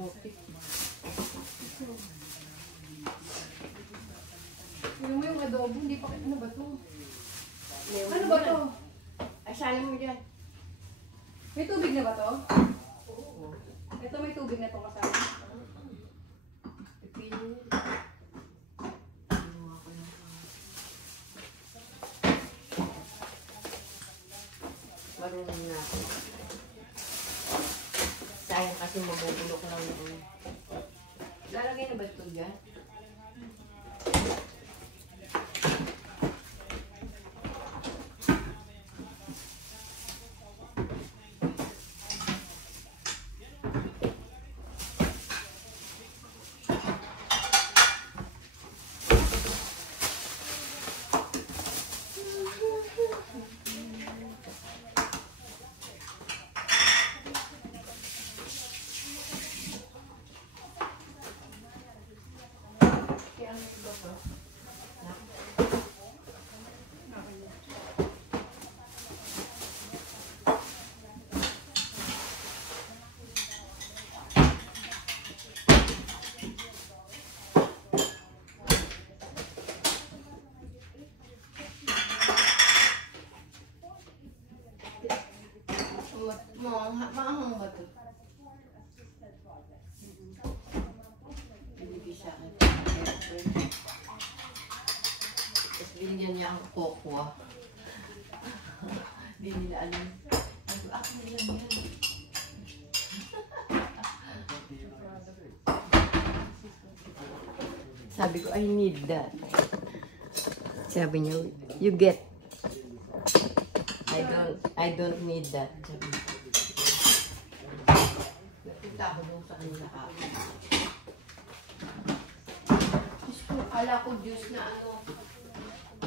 putik. Yung mo yung adobo, hindi pa, ano ba to? Ano ba to? Ay, sali mo dyan. May tubig na ba to? Oo. Ito may tubig na to kasama. Pipili. Marunong na ako. Sayang kasi mabubulok lang yun. Lalagay na ba ito dyan? Maahang ba ito? Binigay sa akin. Tapos binigyan niya ang kokwa. Hindi nila alam. Ako lang yan. Sabi ko, I need that. Sabi niya, you get. I don't need that. Napunta ako doon sa kanila ako. Diyos ko, akala ko juice na ano.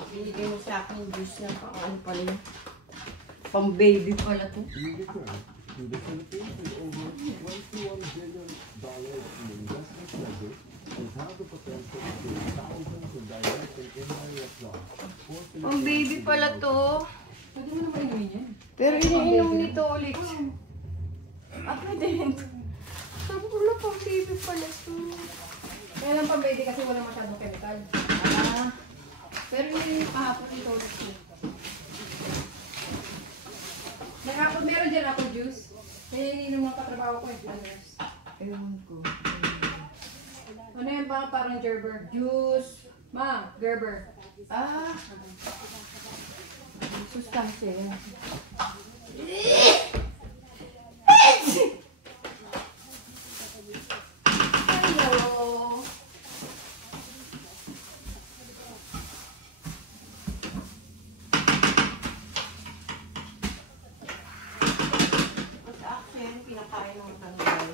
Binigay mo sa akin juice na ano pala yun. Pang baby pala to. In the Philippines, with over $21 billion in investment measures, and have the potential to create thousands of direct and indirect jobs. Pang baby pala to. Pwede mo naman inumin yan. Pero iniinom nito ulit. Pwede rin to. Sabi ko lang, pang baby pala to. Kaya lang pang baby kasi wala masyadong chemical. Pero yung kahapon ito ulit. Meron dyan apple juice. Kaya ininom mga katrabaho ko yung planners. Ewan ko. Ano yan ba? Parang Gerber. Juice. Ma, Gerber. Sustansya yan. Hello! Sa akin, pinakain ng tanggal.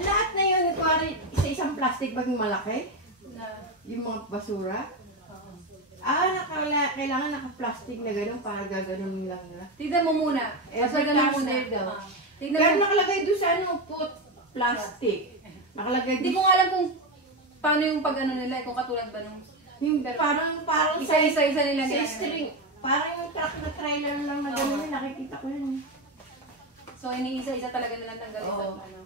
Lahat na yun, pare, isa-isang plastic bag malaki. Yung mga basura. Kailangan naka-plastic na gano'n para gaganon lang na. Tignan mo muna. Every Thursday daw. Pero nakalagay doon sa ano, put plastic. Nakalagay Hindi ko nga alam kung paano yung pag-ano nila, kung katulad ba nung... yung parang Isa-isa nila sa nila. string. Parang yung truck na trailer lang na gano'n, nakikita ko yun. So, iniisa-isa talaga nilang tanggalin Oo. sa ano.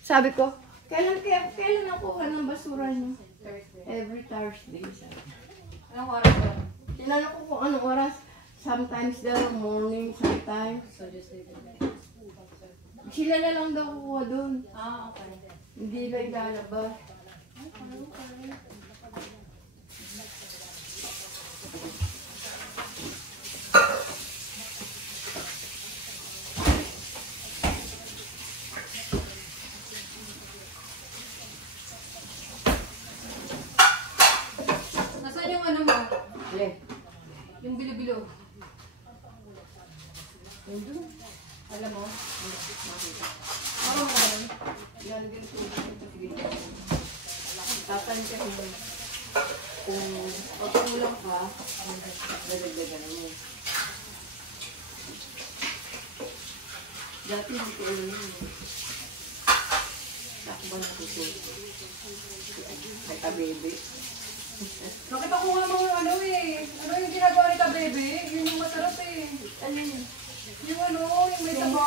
Sabi ko, kailan nakuha ng basura niyo? Thursday. Every Thursday. Sabi. Anong oras ba? Tinanong ko kung anong oras. Sometimes daw morning, sometimes. So, just leave it. Sila na lang daw kukuha doon. Okay. Hindi ba ilalabas? Nasaan yung ano mo? Alin? Yung bilo-bilo. Nandun. Alam mo? Parang ganun. Ilalagyan ko ito. Sige. Tatansya mo. Kung pagkulang ka, lalagyan mo. Dati hindi ko alam yun. Takbo na ito. Kay ka-baby. Nakipakuha mo yung ano eh. Ano yung ginagawa ni ka, baby? Yun yung masarap eh. Alin? Yung ano, yung may taba.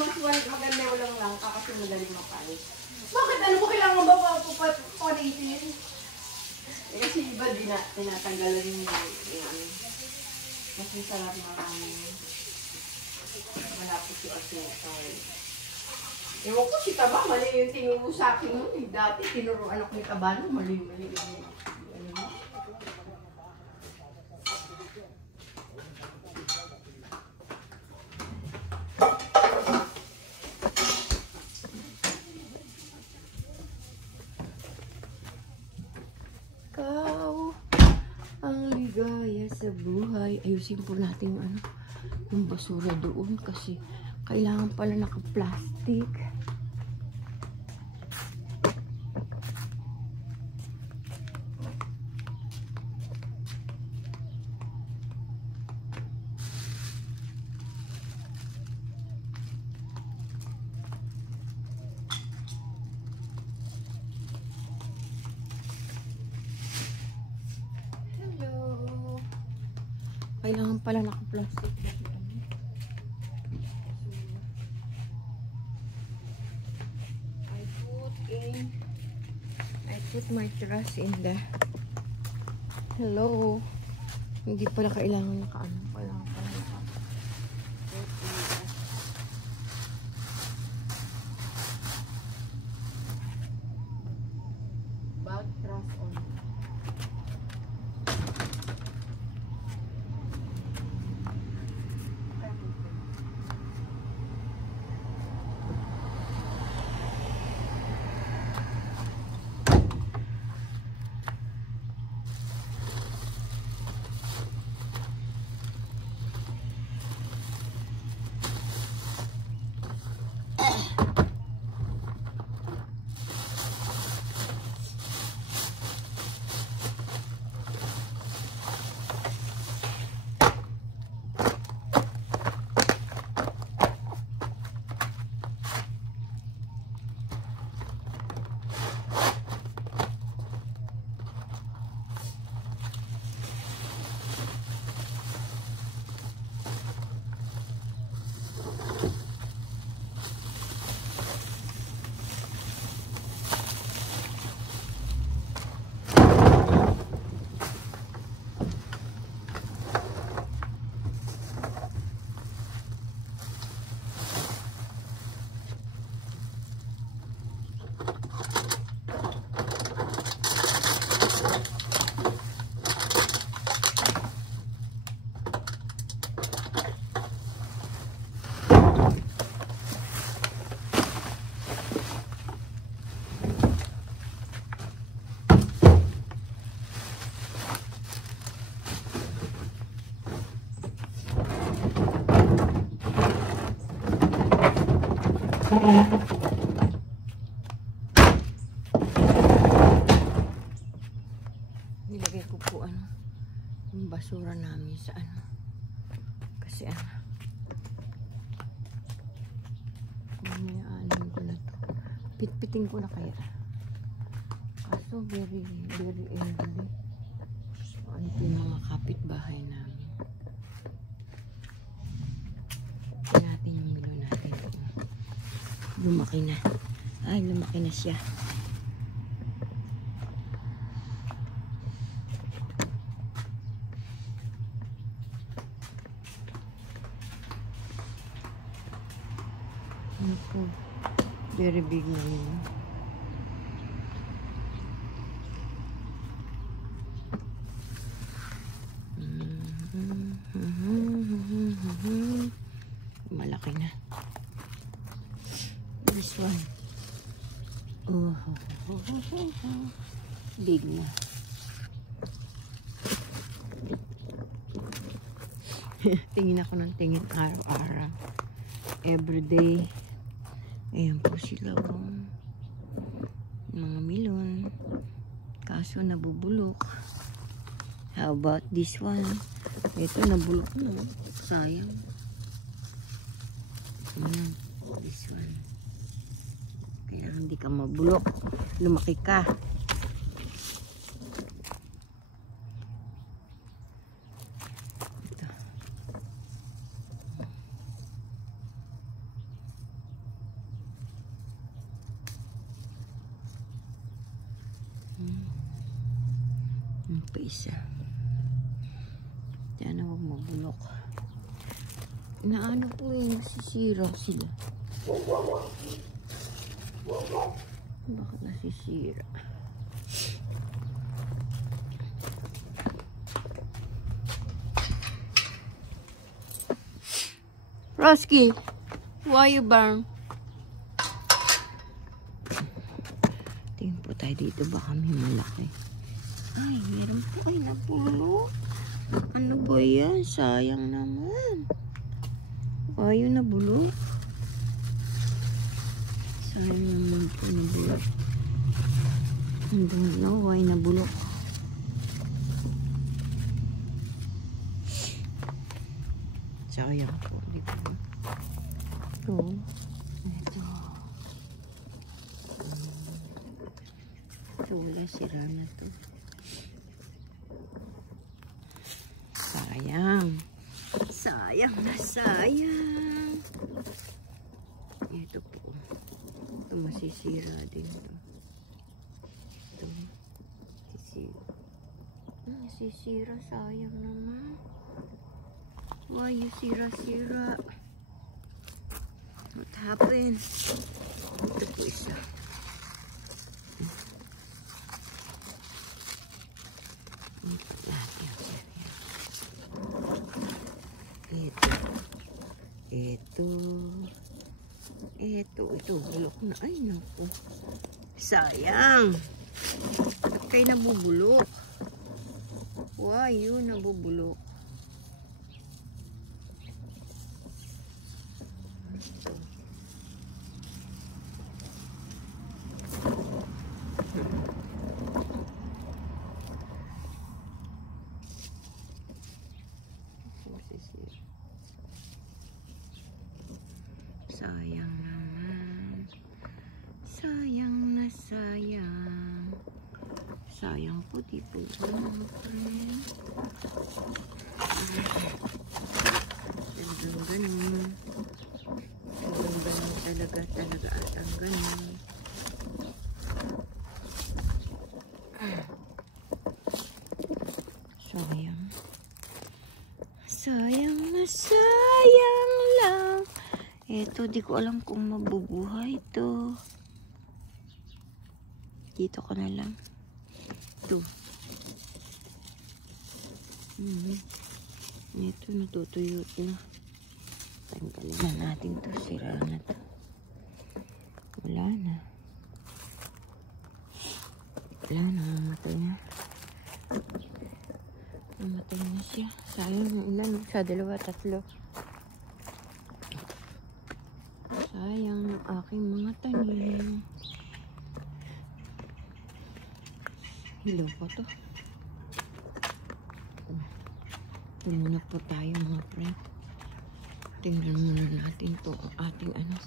mas maganda walang langka kasi madaling makain. Bakit? Ano mo kailangan ba punitin? Eh, kasi iba tinatanggalan yung ano. Mas masarap maraming malapit yung asukal. Ewan ko si Taba, mali yung tinuro sa akin nun. Dati tinuruan ako ni Taba nun, mali yung ano. Ikaw ang ligaya sa buhay. Ayusin po natin yung yung basura doon kasi kailangan pala naka-plastic. Kailangan pala naka-plastic. I put my trash in the hello. Hindi pala kailangan naka-ano. Kailangan pala naka bag trash on. Nilagay ko po yung basura namin sa kasi ano ko na to, pitpiting ko na kaya kaso very elderly. Ano po yung mga kapitbahay namin. Natin yung milo natin. Lumaki na. Ay, lumaki na siya. Ano po? Very big na yun. Malaki na. This one. Big na. Tingin ako ng tingin araw-araw. Everyday. Ayan po sila. Mga milon. Kaso nabubulok. How about this one? Ito nabulok na. Sayang. Ayan. This one. Kailangan hindi ka mabulok. Lumaki ka. Ito. isa. Yan na, huwag mabulok. Naano po yung nasisira sila. Bakit nasisira? Roski, why you burn? Tingin po tayo dito, baka may malaki. Ay, meron po. Ay, napuno. Ano ba yan? Sayang naman. Ayaw nabulok. Sayang naman po nabulok. I don't know why nabulok. Sayang po. Di ba? Ito. Ito. Ito wala, sira na to. Sayang. Sayang na sayang. Ito po. Ito masisira din to. Ito. Masisira. Masisira. Sayang naman. Why you sira-sira? What happened? Ito po isa. Ito, bulok na. Ay, naku. Sayang. Kaya nabubulok. Why yun nabubulok? Sayang naman. Sayang na sayang. Sayang po, di po mga friend. Talagang ganun. Talagang talaga at ang ganun. Sayang. Sayang na sayang lang. Eto, di ko alam kung mabubuhay ito. Dito ko na lang. Ito. Ito, natutuyo na. Tanggalin na natin to. Sira na to. Wala na. Wala na. Mamatay na. Mamatay na siya. Sayang na ilan. Sa dalawa, tatlo. Sayang ng aking mga tanim. Hello po to. Ito muna po tayo mga friend. Tingnan muna natin to ang ating ano.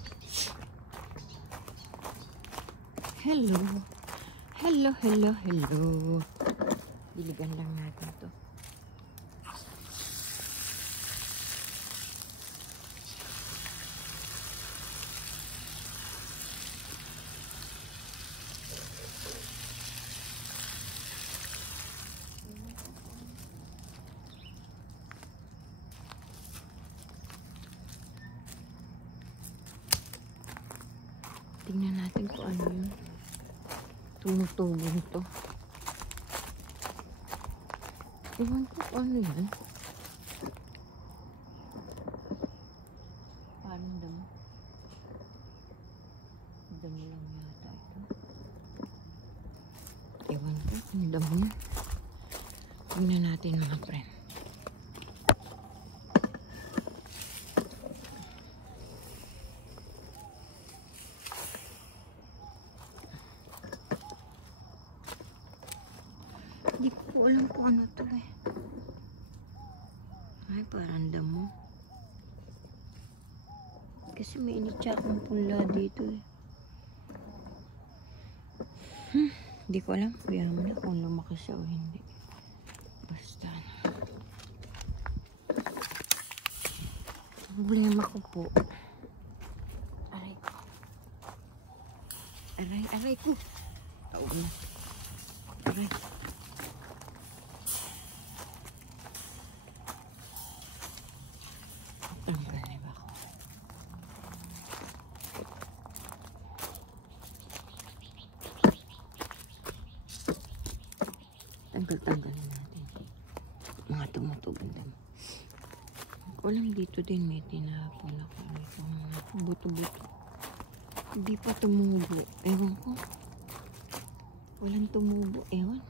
Hello. Hello, hello, hello. Diligan lang natin to. Tingnan natin kung ano yun. Tumutubo ito. Ewan ko kung ano yan. Parang damo. Damo lang yata ito. Ewan ko kung damo na. Tingnan natin mga friend. Hindi ko alam kung ano to eh. Ay, parang damo. Kasi may initsa akong punla dito eh. Hindi ko alam. Kaya mo na kung lumaki siya o hindi. Basta na. Problema ko po. Aray ko. Aray ko. Taon na. Aray. Tanggalin natin. Mga tumutubong din. Walang dito din may tinapon ako. Ito mga buto-buto. Hindi pa tumubo. Ewan ko. Walang tumubo. Ewan.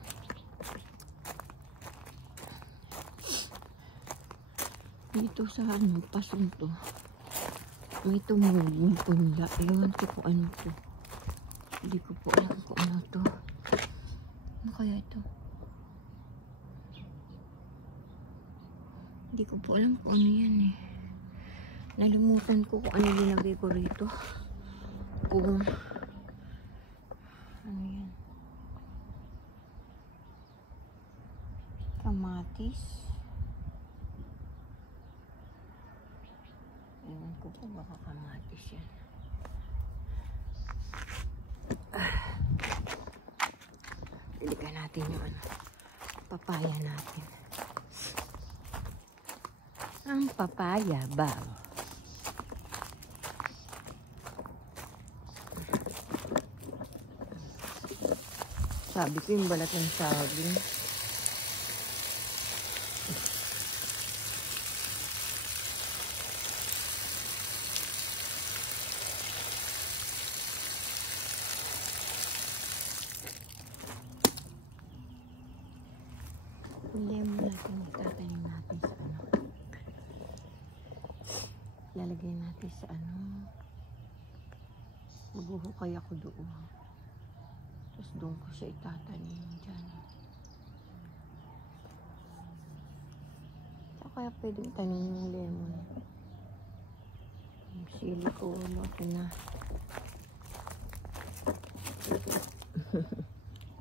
Dito sa ano, pasong to. May tumubong punla. Ewan ko kung ano to. Hindi ko po alam kung ano to. Ano kaya ito? Hindi ko po alam kung ano yan eh. Nalimutan ko kung ano linagay ko rito. Kung ano yan. Kamatis. Ewan ko po baka kamatis yan. Ilikan natin yung ano, papaya natin. Ang papaya ba? Sabi ko yung balat ng saging. Lemon natin, itatanim natin sa ano. Lalagay natin sa ano. Maghuhukay ako doon. Tapos doon ko siya itatanim dyan. Saka kaya pwedeng tanim yung lemon. Yung sili ko, ako na.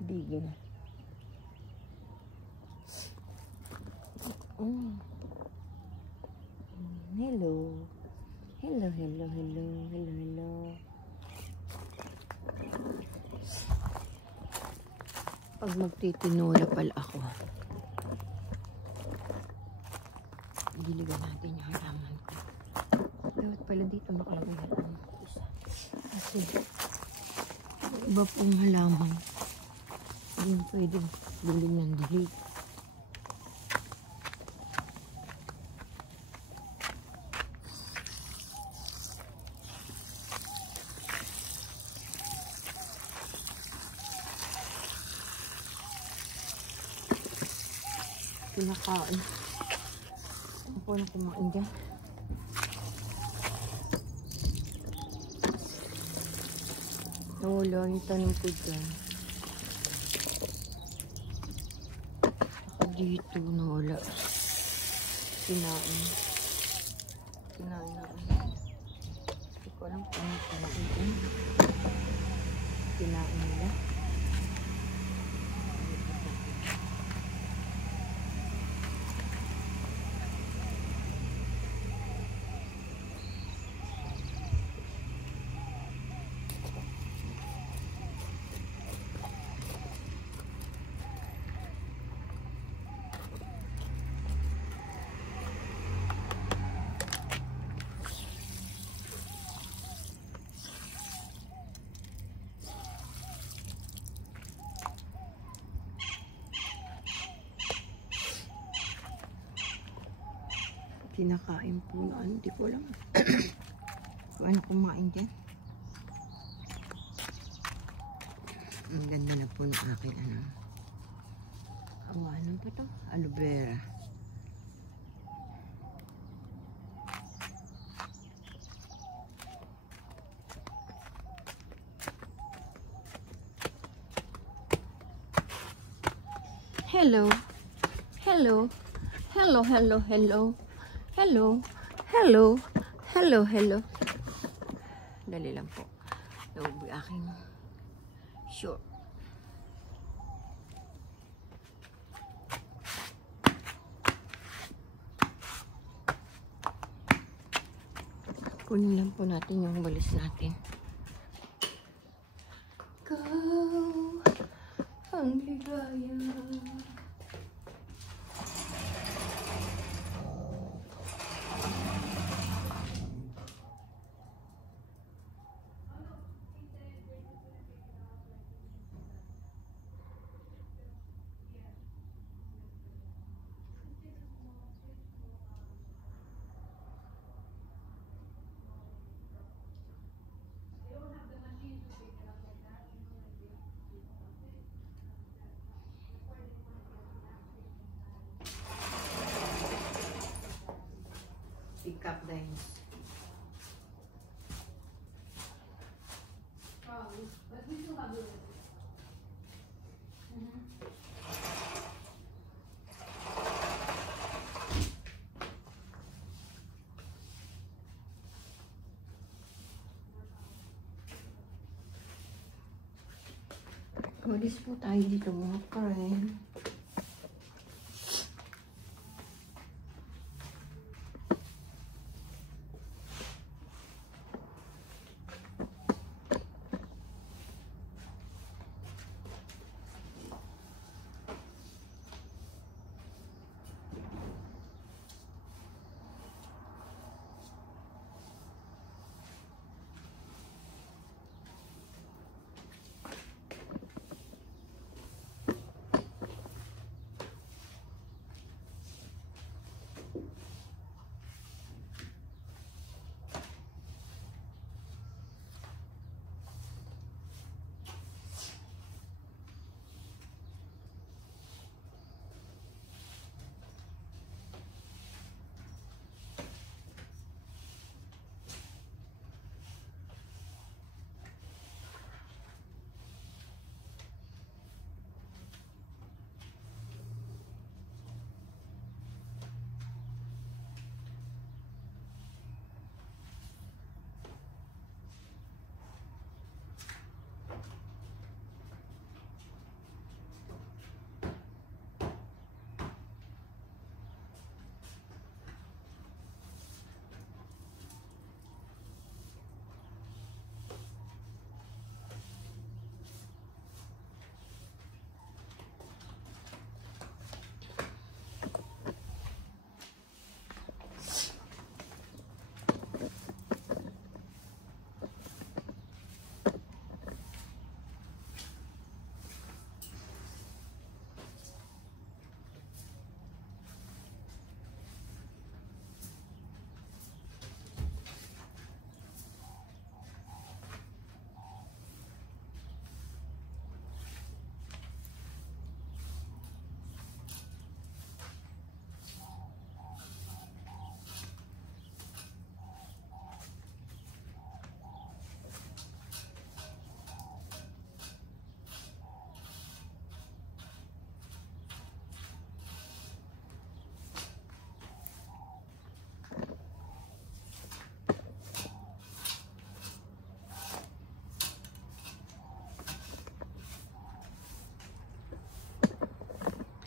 Bigyan. Hello. Hello, hello, hello, hello, hello. Pag magtitinola pala ako, diligan natin yung halaman ko. Dapat pala dito nakalagay halaman ko isa. Kasi iba pong halaman. Hindi pwedeng dilig ng dilig. Pinakain. Ano po na kumain dyan? Nawala yung tanong ko dyan. Ako dito nawala. Kinain. Kinain na. Hindi ko alam kung ano kumain dyan. Kinain nila. Kinakain po na ano, di ko alam kung ano kumain dyan. Ang ganda na po ng akin ano. Ano pa to? Aloe vera. Hello. Hello. Hello, hello, hello. Hello, hello, hello, hello. Dali lang po. Naubo aking short. Kunin lang po natin yung balis natin. Ikaw ang ligaya. Big cup dines. Walis po tayo dito mga friend.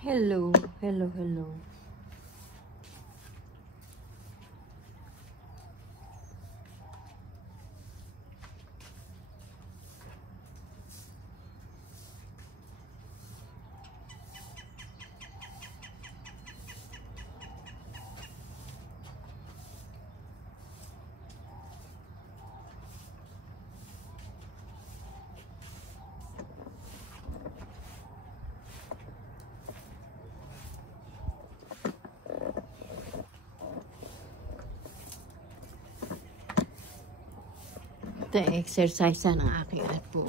Hello, hello, hello. Ito exercise ng aking apo.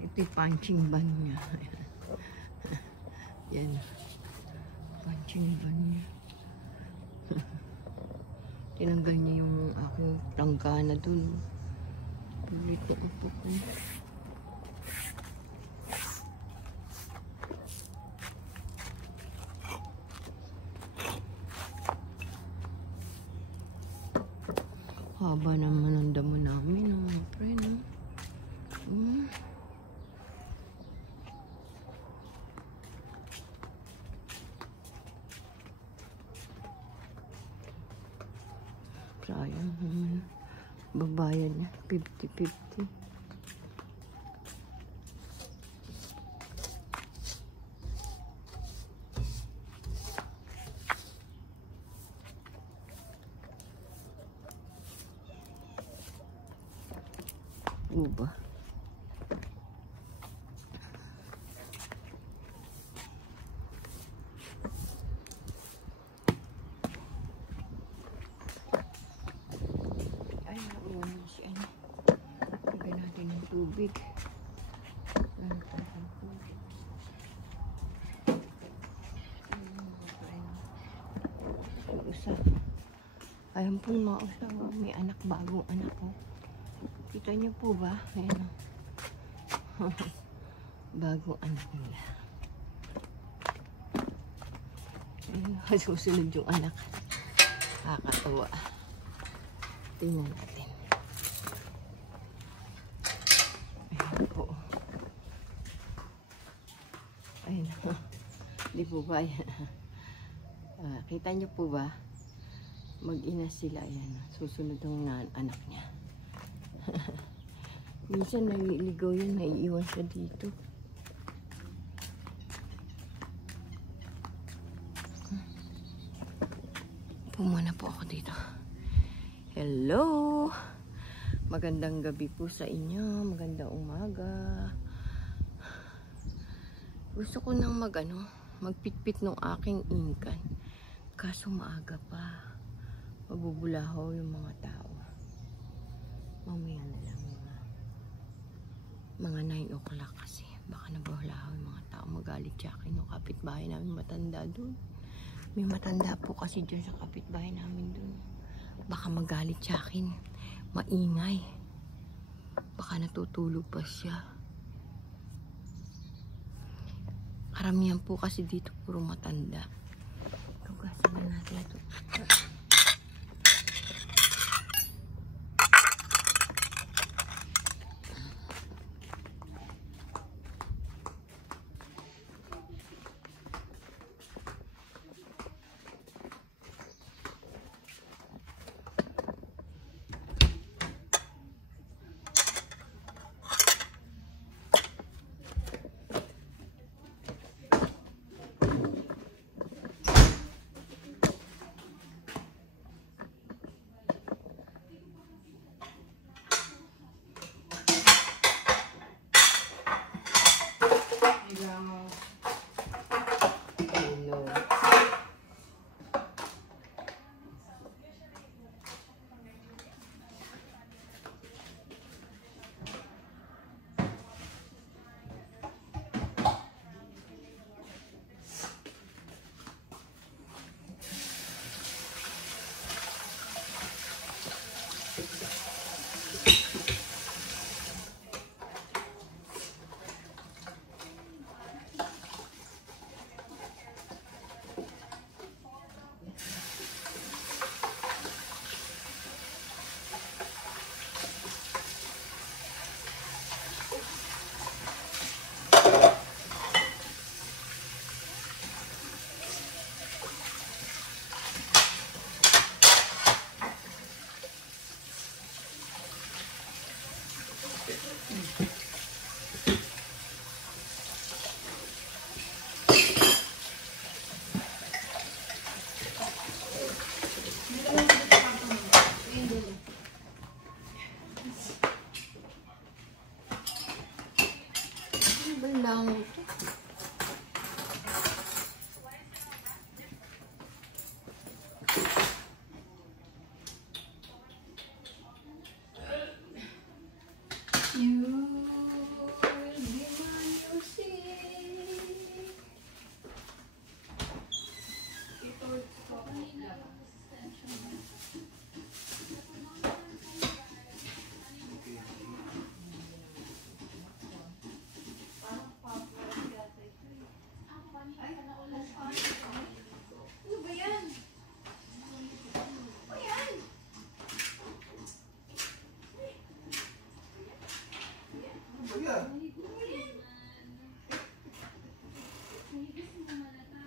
Ito yung punching bag niya. Yan. Punching bag niya. Tinanggal niya yung aking planggana dun. Pulit ko upo ko. Haba naman ang damo namin, mga friend. Sayang naman. Babayan niya, 50-50. Uba. Ay, naulan si ano. Lagyan natin ng tubig. Isa. Ayan po yung mga usawa. May anak, bagong anak ko. Kita niyo po ba? Ayan o. Bagong anak nila. Ayan, susunod yung anak. Kakatawa. Tingnan natin. Ayan po. Ayan. Di po ba? Kita niyo po ba? Mag-ina sila. Ayan. Susunod ang anak niya. Minsan naliligaw yan. Naiiwan siya dito. Pumuna po ako dito. Hello! Magandang gabi po sa inyo. Magandang umaga. Gusto ko nang magpitpit ng aking ingkan. Kaso maaga pa. Mabubulahaw yung mga tao. Mamaya na lang mga 9 o'clock kasi. Baka nabulahaw yung mga tao. Magalit siya akin yung kapitbahay namin matanda dun. May matanda po kasi dyan sa kapitbahay namin dun. Baka magalit siya akin. Maingay. Baka natutulog pa siya. Karamihan po kasi dito puro matanda. Tugasan na natin ito. Lang ito.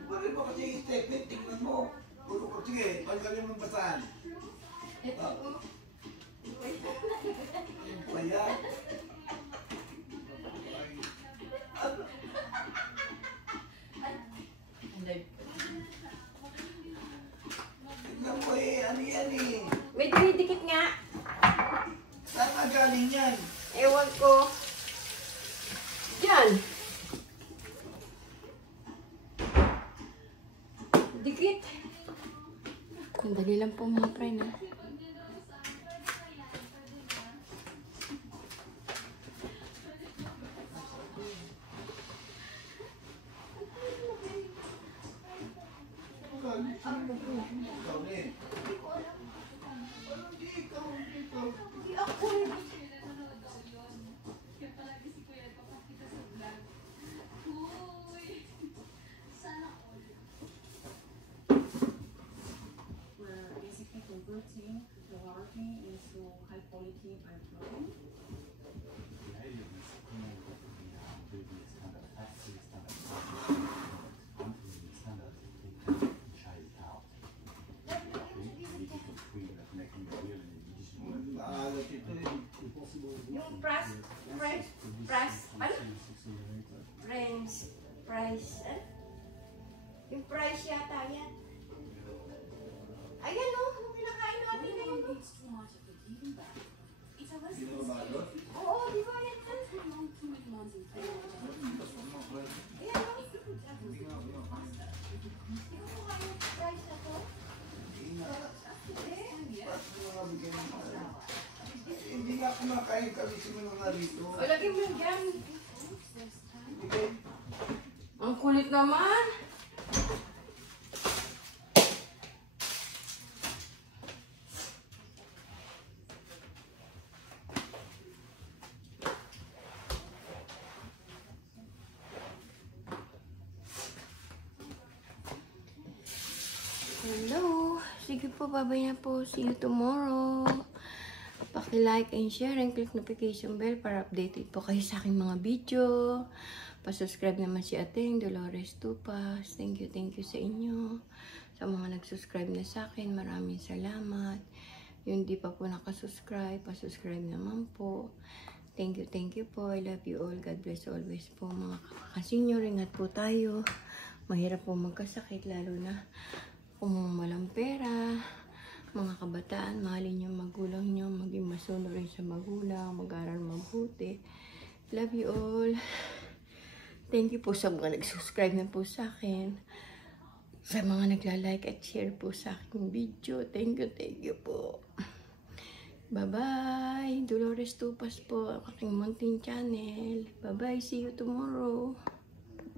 Bakit mo kasi i-step, tingnan mo. Sige, pagkalim ng basahan. Ito po. Kaya? Tingnan mo ano yan May dinidikit nga. Saan nga galing yan? Ewan ko. Diyan. Dikit. Dali lang po mga friend ha. quality, the working is so high quality and clothing. The idea is building standard factory, standard process, hunting standards, they can try it out. Okay, digital twin that making a real and digital. Maalat ito eh. Yung price, yung price yata yan. Ayan o, yung kinakain natin na yun. It's too much of a giving back. It's a Hindi lesson. mo balot. Oo, di ba yan? Long too many months in failure. Ayan o. Hindi ko kain yung price na to. Hindi nga kumakain kami simula na rito. O, lagyan mo yung dyan. Hindi kayo. Ang kulit naman. Hello. Sige po, babay na po. See you tomorrow. Paki-like and share and click notification bell para updated po kayo sa aking mga video. Pa-subscribe naman si Ateng Dolores Tupas. Thank you sa inyo. Sa mga nag-subscribe na sa akin, maraming salamat. Yung di pa po nakasubscribe, pa-subscribe naman po. Thank you po. I love you all. God bless always po. Mga kakasinyo, ingat po tayo. Mahirap po magkasakit, lalo na kung walang pera. Mga kabataan, mahalin yung magulang nyo, maging masunod rin sa magulang, mag-aral mabuti. Love you all. Thank you po sa mga nag-subscribe na po sa akin. Sa mga nagla-like at share po sa aking video. Thank you po. Bye-bye. Dolores Tupas po, ang aking munting channel. Bye-bye. See you tomorrow.